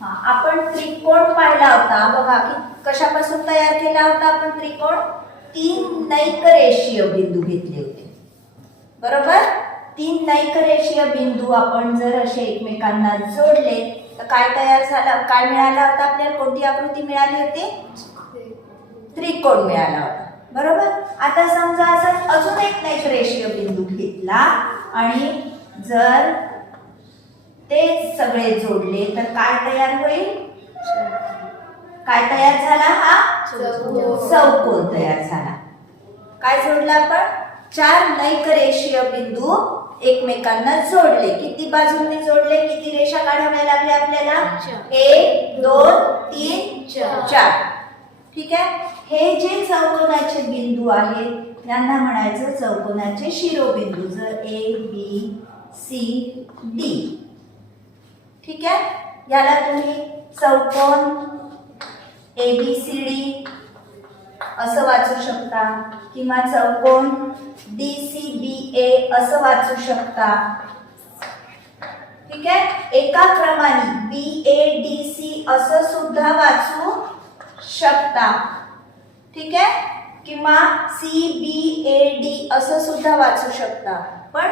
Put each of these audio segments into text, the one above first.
आपण त्रिकोण पाहिला होता बघा की कशापासून तयार केला होता आपण त्रिकोण 3 नैक रेषीय बिंदू घेतले होते बरोबर 3 नैक रेषीय बिंदू आपण जर असे एकमेकांना जोडले तर काय तयार झालं काय मिळाला होता आपल्याला कोणती आकृती मिळाली होती त्रिकोण मिळाला होता बरोबर आता समजा असं अजून एक नैक रेषीय बिंदू घेतला आणि जर ते सगळे जोडले तर काय तयार होईल काय तयार झाला हा चौकोन तयार झाला काय जोडला आपण 4 नैक रेषीय बिंदू एकमेकांना जोडले किती बाजूंनी जोडले किती रेषा काढाव्या लागल्या आपल्याला 1 2 3 4 ठीक आहे हे जे चौकोनाचे बिंदू आहेत यांना म्हणायचं चौकोनाचे शिरोबिंदू जर A B C D ठीक आहे याला तुम्ही चौकोन ABCD असं वाचू शकता किंवा चौकोन DCBA असं वाचू शकता ठीक आहे एका क्रमाने BADC असं सुद्धा वाचू शकता ठीक आहे किंवा CBAD असं सुद्धा वाचू शकता पण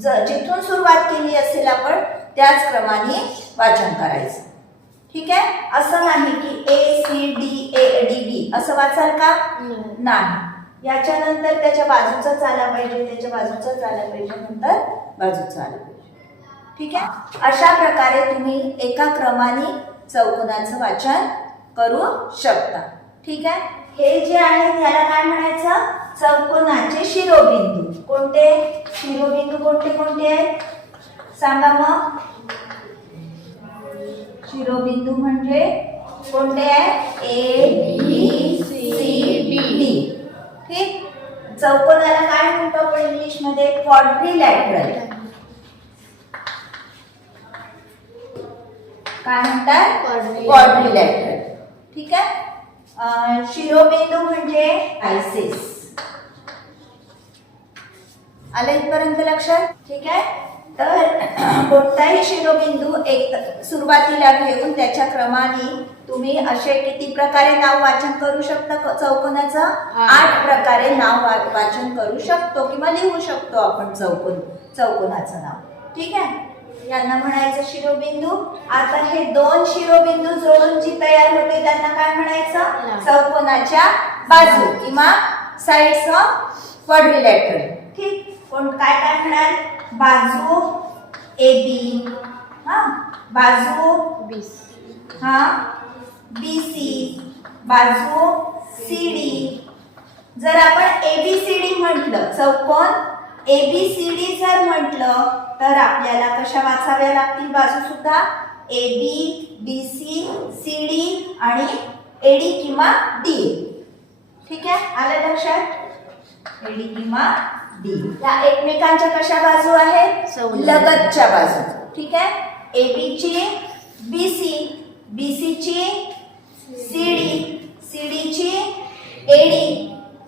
जिथून सुरुवात केली असेल आपण त्याच क्रमाने वाचन करायचं ठीक आहे असं नाही की ACDADB असं वाचाल का नाही याच्यानंतर त्याच्या बाजूचाच आला पाहिजे त्याच्या बाजूचाच आला पाहिजे नंतर बाजूचा आला पाहिजे ठीक आहे अशा प्रकारे तुम्ही एका क्रमाने चौकोनाचं वाचन करू शकता ठीक आहे हे जे आहे त्याला काय म्हणायचं चौकोनाचे शिरोबिंदू कोणते शिरोबिंदू कोणते आहेत सांगा मग शिरोबिंदू म्हणजे कोणते आहेत A B C D ठीक चौकोनाला काय म्हणतो आपण इंग्लिश मध्ये क्वाड्रिलॅटरल काय म्हणतात क्वाड्रिलॅटरल ठीक आहे शिरोबिंदू म्हणजे आयसिस आलं इथपर्यंत लक्षात ठीक आहे तर कोणताही शिरोबिंदू एक सुरुवातीला घेऊन त्याच्या क्रमाने तुम्ही असे किती प्रकारे नाव वाचन करू शकता चौकोनाचं 8 प्रकारे नाव वाचन करू शकतो किंवा लिहू शकतो आपण चौकोनाचं नाव ठीक आहे यांना म्हणायचं शिरोबिंदू आता हे 2 शिरोबिंदू जोडून जी तयार होते त्यांना काय म्हणायचं चौकोनाच्या बाजू किंवा साइड्स ऑफ क्वाड्रिलॅटरल ठीक कोण काय काय म्हणाल बाजू AB बाजू BC BC बाजू CD जर आपण ABCD म्हटलं चौकोन ABCD जर म्हटलं तर आपल्याला कशा वाचाव्या लागतील बाजू सुद्धा AB BC CD आणि AD किंवा D ठीक आहे आलं लक्षात AD किंवा D या एकमेकांच्या कशा बाजू आहेत लगतच्या बाजू ठीक आहे AB ची BC BC ची CD CD ची AD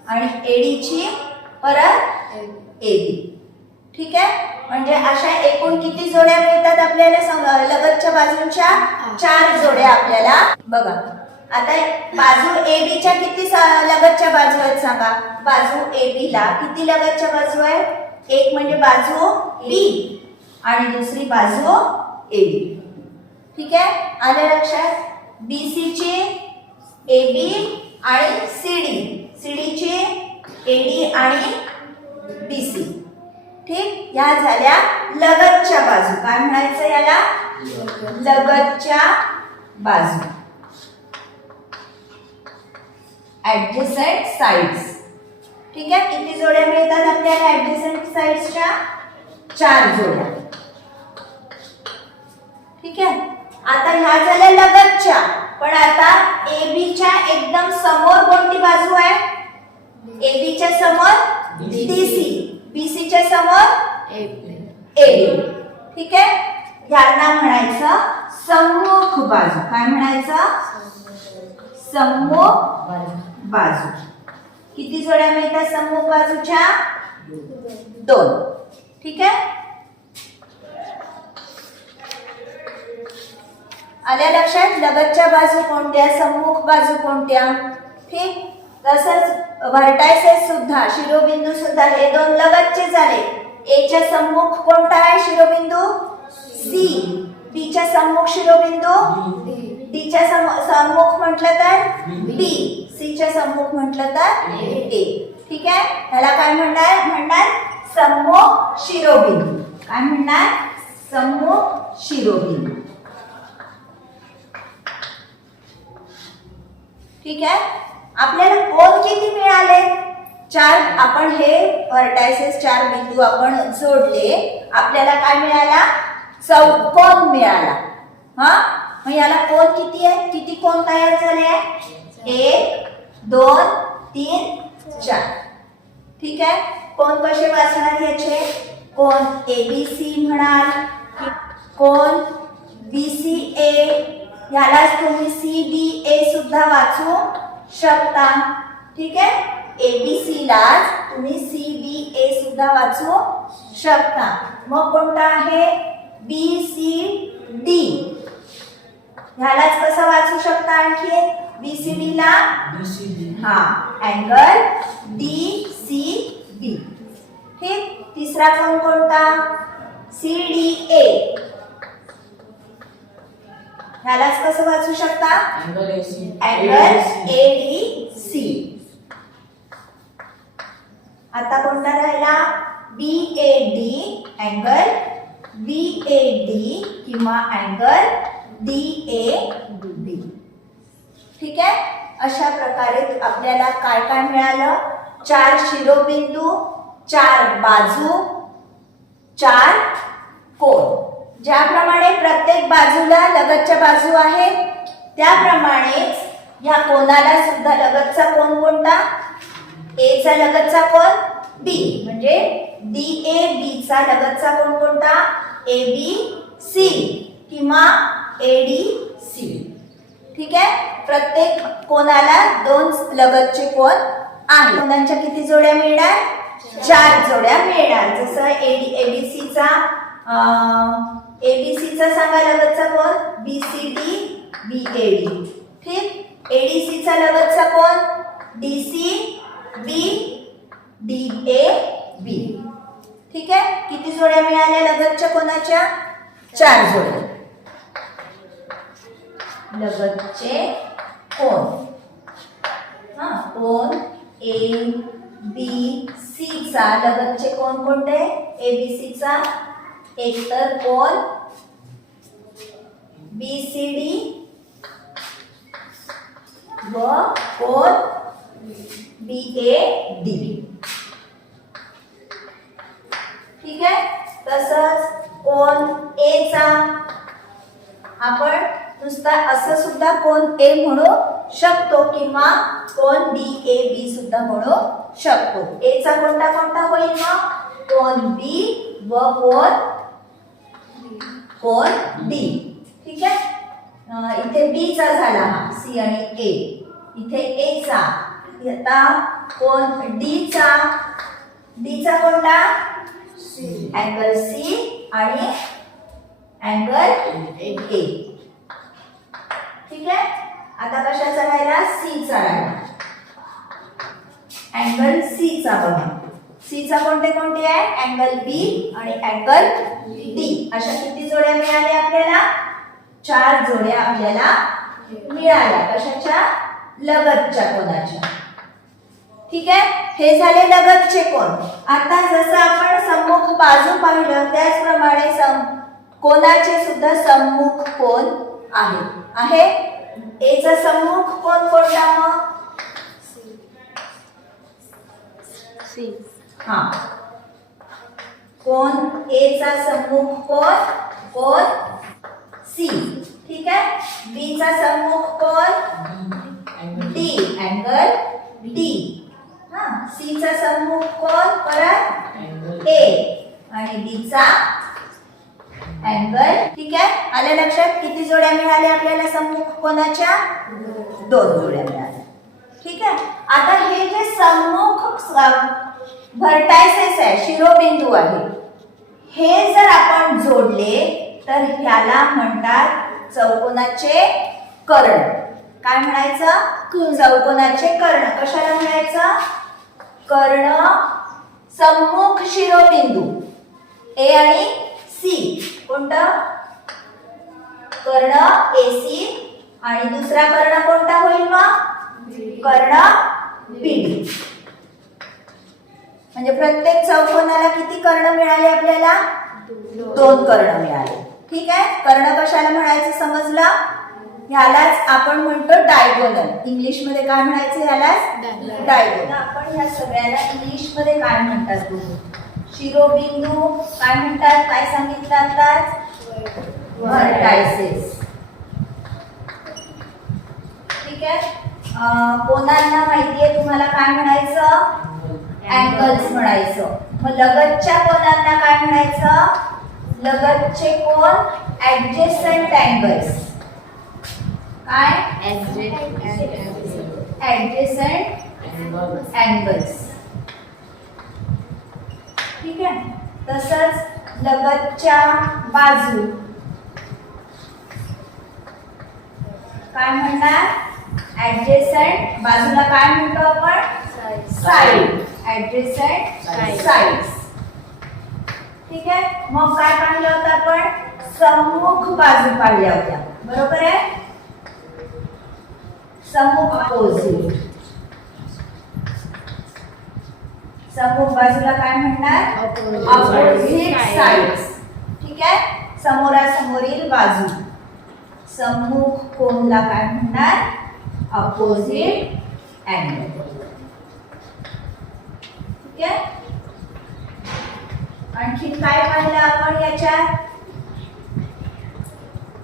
आणि AD ची परत AB ठीक आहे म्हणजे अशा एकूण किती जोड्या मिळतात आपल्याला लगतच्या बाजूंच्या 4 जोड्या आपल्याला बघा आता बाजू AB च्या किती लगतच्या बाजू आहेत सांगा बाजू AB ला किती लगतच्या बाजू आहेत एक म्हणजे बाजू B आणि दुसरी बाजू AB ठीक आहे आलं लक्षात BC ची AB आणि CD ची AD आणि BC ठीक या झाल्या लगतच्या बाजू काय म्हणायचं याला लगतच्या बाजू ऍडजसेंट साइड्स ठीक आहे किती जोड्या मिळतात आपल्याला ऍडजसेंट साइड्सच्या 4 जोड्या ठीक आहे आता ह्या झाल्या लगतच्या पण आता AB च्या एकदम समोर कोणती बाजू आहे AB च्या समोर DC BC च्या समोर AD ठीक आहे यांना म्हणायचं सम्मुख बाजू काय म्हणायचं सम्मुख बाजू किती जोड्या मिळतात सम्मुख बाजूच्या 2 ठीक आहे आल्या लक्षात? लगतच्या बाजू कोणत्या, सम्मुख बाजू कोणत्या? ठीक. तसंच व्हर्टायसेस सुद्धा, शिरोबिंदू सुद्धा हे दोन लगतचे झाले. ए च्या सम्मुख कोणता आहे शिरोबिंदू? सी. बी च्या सम्मुख शिरोबिंदू डी च्या सम्मुख म्हटलं तर बी. सी च्या सम्मुख म्हटलं तर ए. ठीक आहे. ह्याला काय म्हणणार सम्मुख शिरोबिंदू. काय म्हणणार? सम्मुख शिरोबिंदू. ठीक आहे. आपल्याला कोण किती मिळाले? 4. आपण हे व्हर्टायसेस 4 बिंदू आपण जोडले, आपल्याला काय मिळाला? चौकोन मिळाला. हा, मग याला कोण किती आहे? किती कोण तयार झाले आहे? 1 2 3 4. ठीक आहे. कोण कसे वाचणार याचे? कोण एबीसी म्हणाल, कोण बीसीए, यालाच तुम्ही सीबीए सुद्धा वाचू शकता. ठीक आहे. एबीसी लाच तुम्ही सीबीए सुद्धा वाचू शकता. मग कोणता आहे? बीसीडी. ह्यालाच कसं वाचू शकता आणखी? बीसीडी ला हा अँगल डीसीबी. ठीक. तिसरा कोण कोणता? सीडीए. ह्यालाच कसं वाचू शकता? Angle ADC. आता कोणता राहिला? बीएडी. अँगल बीएडी किंवा अँगल डीएबी. ठीक आहे. अशा प्रकारे आपल्याला काय काय मिळालं? 4 शिरोबिंदू, 4 बाजू, 4 कोन. ज्याप्रमाणे प्रत्येक बाजूला लगतच्या बाजू आहेत, त्याप्रमाणेच या कोनाला सुद्धा लगतचा कोन कोणता? ए चा लगतचा कोन बी. म्हणजे डीएबी चा लगतचा कोन कोणता? एबीसी किंवा एडीसी. ठीक आहे. प्रत्येक कोनाला 2 लगतचे कोन आहेत. कोनांच्या किती जोड्या मिळणार? 4 जोड्या मिळणार. जसं एबीसीचा एबीसीचा सांगा लगतचा कोन? BCD BOD. ठीक. एडीसीचा लगतचा कोन? DCB DAB. ठीक आहे. किती जोड्या मिळाल्या लगतच्या कोनाच्या? 4 जोड्या. लगतचे कोन, हा कोन ए बी सी चा लगतचे कोन कोणते? एबीसी चा एक तर कोन बीसीडी व कोन बीएडी. ठीक आहे. तसंच कोन ए चा आपण नुसता असं सुद्धा कोन ए म्हणू शकतो किंवा कोन डीएबी सुद्धा म्हणू शकतो. ए चा कोणता कोणता होईल मग? कोन बी व कोन डी. ठीक आहे. इथे बी चा झाला हा सी आणि ए. इथे ए चा. आता कोन डी चा कोणता? अँगल सी आणि अँगल ए. ठीक आहे. आता कशाचा राहिला? सी चा राहिला. अँगल सी चा बघा. सी चा कोणते कोणते आहे? अँगल बी आणि अँगल डी. अशा किती जोड्या मिळाल्या आपल्याला? 4 जोड्या आपल्याला मिळाल्या. कशाच्या? लगतच्या कोनाच्या. ठीक आहे. हे झाले लगतचे कोन. आता जसं आपण सम्मुख बाजू पाहिलं, त्याचप्रमाणे कोनाचे सुद्धा सम्मुख कोन आहे. ए चा सम्मुख कोन कोणता मग? सी. हा. कोन ए चा सम्मुख कोन सी. ठीक आहे. बी चा सम्मुख कोन डी. Angle D. हा. सी चा सम्मुख कोन परत ए आणि डी चा अँगल. ठीक आहे. आल्या लक्षात? किती जोड्या मिळाल्या आपल्याला सम्मुख कोनाच्या? 2 जोड्या मिळाल्या. ठीक आहे. आता हे जे सम्मुख व्हर्टायसेस आहे, शिरोबिंदू आहे, हे जर आपण जोडले तर ह्याला म्हणतात चौकोनाचे कर्ण. काय म्हणायचं? चौकोनाचे कर्ण. कशाला म्हणायचं? कर्ण सम्मुख शिरोबिंदू ए आणि सी. कोणतं? कर्ण AC आणि दुसरा कर्ण कोणता होईल मग? कर्ण BD. म्हणजे प्रत्येक चौकोनाला किती कर्ण मिळाले आपल्याला? 2 कर्ण मिळाले. ठीक आहे. कर्ण कशाला म्हणायचं समजलं? ह्यालाच आपण म्हणतो डायगोनल. इंग्लिश मध्ये काय म्हणायचं? ह्यालाच डायगोनल. आपण ह्या सगळ्याला इंग्लिश मध्ये काय म्हणतात बघू. शिरोबिंदू काय म्हणतात? काय सांगितलं आताच? व्हर्टायसेस. ठीक आहे. कोणाला माहितीये तुम्हाला काय म्हणायचं? अँगल्स म्हणायचं. मग लगतच्या कोणांना काय म्हणायचं? लगतचे कोण? Adjacent angles. काय? Adjacent angles. ठीक आहे. तसंच लगतच्या बाजू काय म्हणणार? ऍडजेसंट बाजूला काय म्हणतो आपण? साइड. Adjacent sides. ठीक आहे. मग काय पाहिलं होतं आपण? सम्मुख बाजू पाहिल्या होत्या. बरोबर आहे. सम्मुख अपोजिट. सम्मुख बाजूला काय म्हणणार? Opposite sides. ठीक आहे. समोरासमोरील बाजू. सम्मुख कोणला काय म्हणणार? Opposite angle. ठीक आहे. आणखी काय पाहिलं आपण याच्यात?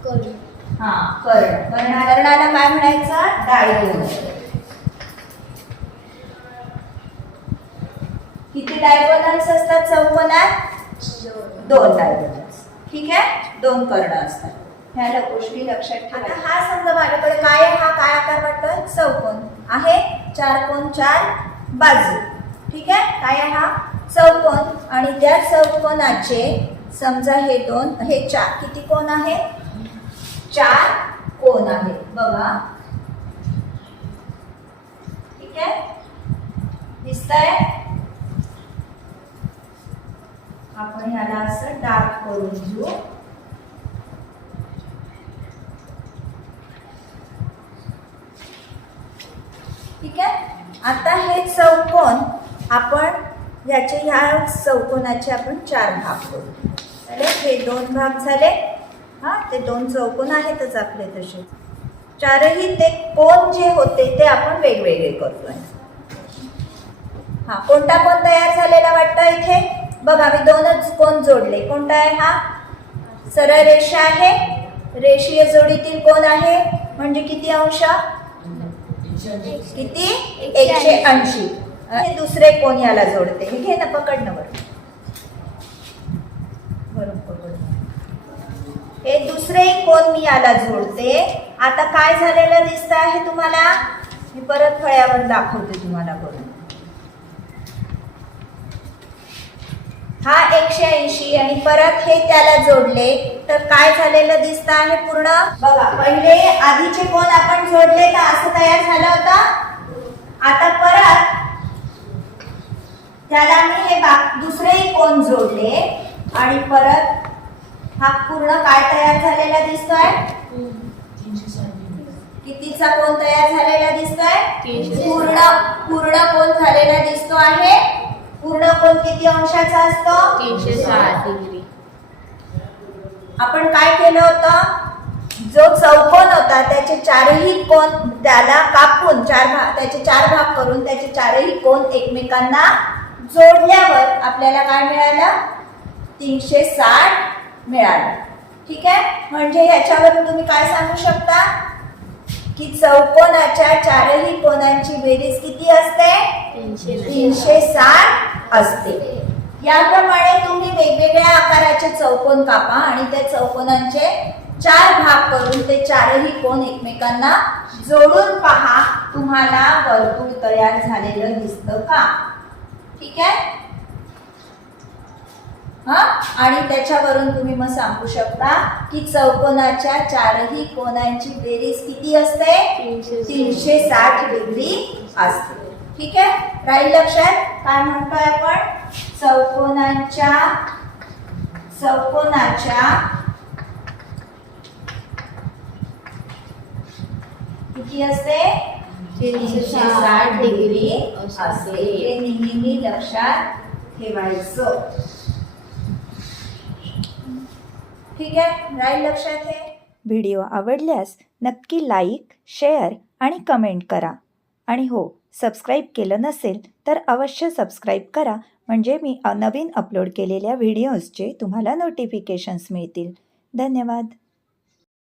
कर्ण. कर्णाला काय म्हणायचं? डायगोनल. किती डायगोनल्स असतात चौकोनात? 2 डायगोनल्स. ठीक आहे. 2 कर्ण असतात. ह्या गोष्टी लक्षात ठेवा. आता हा समजा माझ्याकडे काय आहे? हा काय आकार वाटतोय? चौकोन आहे. 4 कोण 4 बाजू. ठीक आहे. काय आहे हा? चौकोन. आणि त्या चौकोनाचे समजा हे 2 हे 4 किती कोण आहे? 4 कोण आहेत बघा. ठीक आहे. दिसतंय? आपण ह्याला असं डार्क करून घेऊ. ठीक आहे. आता हे चौकोन आपण याचे ह्या चौकोनाचे आपण 4 भाग करू. चालेल. हे 2 भाग झाले. हा ते 2 चौकोन आहेतच आपले तसे. 4ही ते कोण जे होते ते आपण वेगवेगळे करतोय. हा कोणता कोण तयार झालेला वाटतं इथे? बघा मी 2च कोण जोडले. कोणता आहे हा? सरळ रेषा आहे. रेषीय जोडीतील कोण आहे म्हणजे किती अंश? किती? 180. हे दुसरे कोण याला जोडते. हे घे ना, पकडणं बरं पकड. हे दुसरे कोण मी याला जोडते. आता काय झालेलं दिसत आहे तुम्हाला? मी परत फळ्यावर दाखवते तुम्हाला करून. हा 180 आणि परत हे त्याला जोडले तर काय झालेलं दिसत आहे पूर्ण? बघा पहिले आधीचे कोण आपण जोडले तर असं तयार झालं होतं. आता परत त्याला मी हे दुसरे कोण जोडले आणि परत हा पूर्ण काय तयार झालेला दिसतोय? कितीचा कोण तयार झालेला दिसतोय? पूर्ण कोण झालेला दिसतो आहे. पूर्ण कोण किती अंशाचा असतो? 360 डिग्री. आपण काय केलं होतं? जो चौकोन होता त्याचे 4ही कोण त्याला कापून त्याचे 4 भाग करून त्याचे 4ही कोण एकमेकांना जोडल्यावर आपल्याला काय मिळालं? 360 मिळालं. ठीक आहे. म्हणजे याच्यावरून तुम्ही काय सांगू शकता की चौकोनाच्या 4ही कोणांची बेरीज किती असते? 360 असते. याप्रमाणे तुम्ही वेगवेगळ्या आकाराचे चौकोन कापा आणि त्या चौकोनांचे 4 भाग करून ते 4ही कोण एकमेकांना जोडून पहा. तुम्हाला वर्तुळ तयार झालेलं दिसतं का? ठीक आहे. हा, आणि त्याच्यावरून तुम्ही मग सांगू शकता की चौकोनाच्या चारही कोनांची बेरीज किती असते? 360 डिग्री असते. ठीक आहे, राहील लक्षात? काय म्हणतोय आपण? चौकोनाच्या किती असते? 360 डिग्री असते. हे नेहमी लक्षात ठेवायचं. ठीक आहे, राहील लक्षात हे? व्हिडिओ आवडल्यास नक्की लाईक, शेअर आणि कमेंट करा. आणि हो, सबस्क्राईब केलं नसेल तर अवश्य सबस्क्राईब करा, म्हणजे मी नवीन अपलोड केलेल्या व्हिडिओजचे तुम्हाला नोटिफिकेशन्स मिळतील. धन्यवाद.